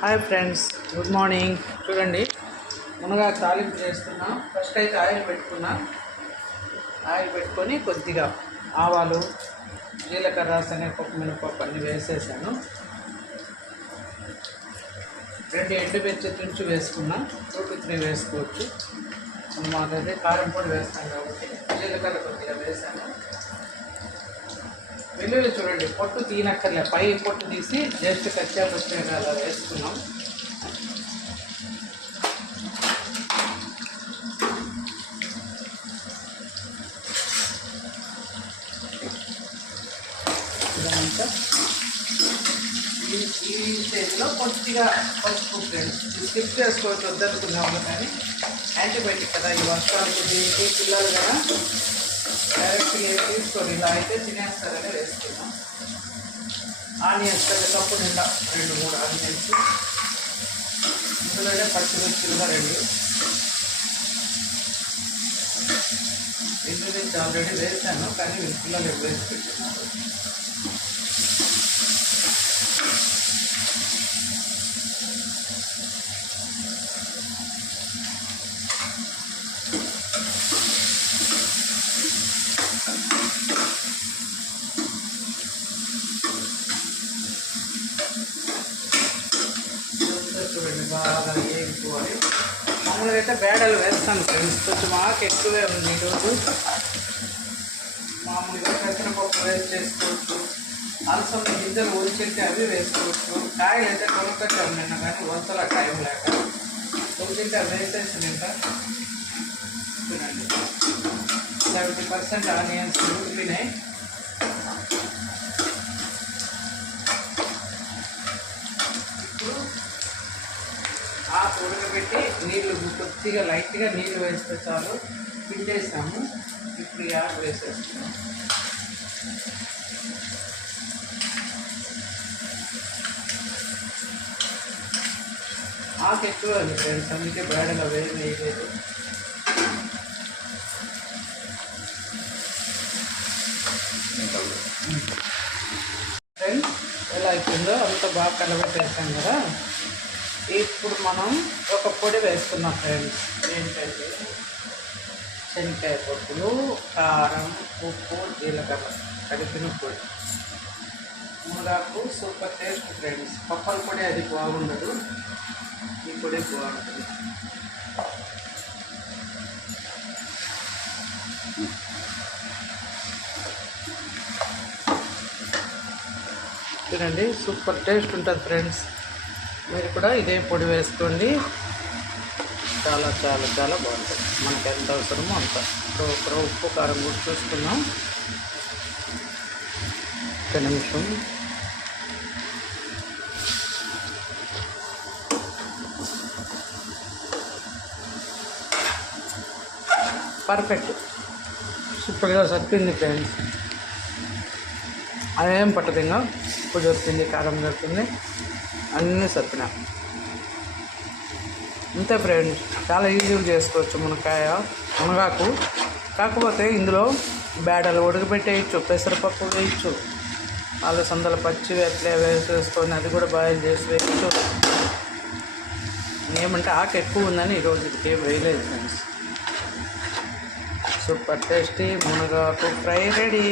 Hi friends, good morning. చూడండి, మునగా తాలింపు చేస్తున్నా. ఫస్ట్ అయితే ఆయిల్ పెట్టుకున్నా. ఆయిల్ పెట్టుకొని కొద్దిగా ఆవాలు, జీలకర్ర, శనగపప్పు, మినపప్పు అన్నీ వేసేసాను. 2 ఎండుమిర్చి తుంచి వేసుకున్నా. 2 to 3 వేసుకోవచ్చు. మనం అదైతే కారం పొడి వేస్తాం కాబట్టి జీలకర్ర కొద్దిగా వేసాను. వెల్లుల్లి చూడండి, పొట్టు తీనక్కర్లే, పై పొట్టు తీసి జస్ట్ కచ్చా పచ్చిగా అలా వేసుకున్నాం. ఇదంతా ఈ స్టేజ్లో కొద్దిగా పసుపు ఫ్రెండ్స్, స్కిప్ చేసుకోవచ్చు వద్దనుకున్నాము, కానీ యాంటీబయాటిక్ కదా ఈ వర్షాలు, దీనికి పిల్లలు కదా డైరెక్ట్గా తీసుకొని ఇలా అయితే తినేస్తారని వేసుకున్నాం. ఆనియన్స్ పెద్ద కప్పు నిండా 2-3 ఆనియన్స్, ఇందులోనే పచ్చిమిర్చిలుగా 2 ఎండుమిర్చి ఆల్రెడీ వేసాను, కానీ పిల్లలు వేసి పెట్టుకున్నారు. చూడండి, బాగా వేగిపోవాలి. మామూలుగా అయితే బేడలు వేస్తాను ఫ్రెండ్స్, కొంచెం ఆకు ఎక్కువే ఉంది ఈరోజు. మామూలుగా పెసరపప్పు వేస్ట్ చేసుకోవచ్చు, అలసం గింజలు ఒలిచెట్టి అవి వేసుకోవచ్చు. కాయలు అయితే కొనుక్కొచ్చాము నిన్న, కానీ వంతల టైం లేక ఒలిచెట్టి అవి వేసేసి నింటా. చూడండి, 70% ఆనియన్స్ ఉడికినాయి. ఆకు ఉడకబెట్టి నీళ్ళు కొద్దిగా లైట్గా నీళ్ళు వేస్తే చాలు, పిండేసాము. ఇప్పుడు ఈ ఆకు వేసేస్తున్నాం. ఆకు ఎక్కువ ఫ్రెండ్స్, అందుకే బేడగా వేయలేదు. ఫ్రెండ్స్, ఎలా అయిపోయిందో అంతా బాగా కలబెట్టేసాం కదా. ఇప్పుడు మనం ఒక పొడి వేసుకున్నాం ఫ్రెండ్స్. ఏంటంటే శనక్కాయ పప్పులు, కారం, ఉప్పు, జీలకర్ర కలిపిన పొడి. మునగాకు సూపర్ టేస్ట్ ఫ్రెండ్స్. పప్పల పొడి అది బాగుండదు, ఈ పొడి బాగుంటుంది. చూడండి, సూపర్ టేస్ట్ ఉంటుంది ఫ్రెండ్స్. మీరు కూడా ఇదే పొడి వేసుకోండి, చాలా చాలా చాలా బాగుంటుంది. మనకి ఎంత అవసరమో అంత. ఇప్పుడు ఉప్పు కారం కూడా చూసుకున్నాం. ఒక నిమిషం. పర్ఫెక్ట్, సూపర్గా సరిపోయింది ఫ్రెండ్స్. అదేం పట్టదు, ఇంకా ఉప్పు దొరుకుతుంది, కారం దొరుకుతుంది, అన్నీ సరిపోయినా. అంతే ఫ్రెండ్స్, చాలా ఈజీగా చేసుకోవచ్చు మునగాకు. కాకపోతే ఇందులో బేడలు ఉడకబెట్టేయచ్చు, పెసరపప్పు వేయచ్చు, అలసందల పచ్చివి అట్లే వేసేసుకొని అది కూడా బాయిల్ చేసి వేయచ్చు. ఏమంటే ఆకు ఎక్కువ ఉందని ఈరోజు ఇది వేయలేదు ఫ్రెండ్స్. సూపర్ టేస్టీ మునగాకు ఫ్రై రెడీ.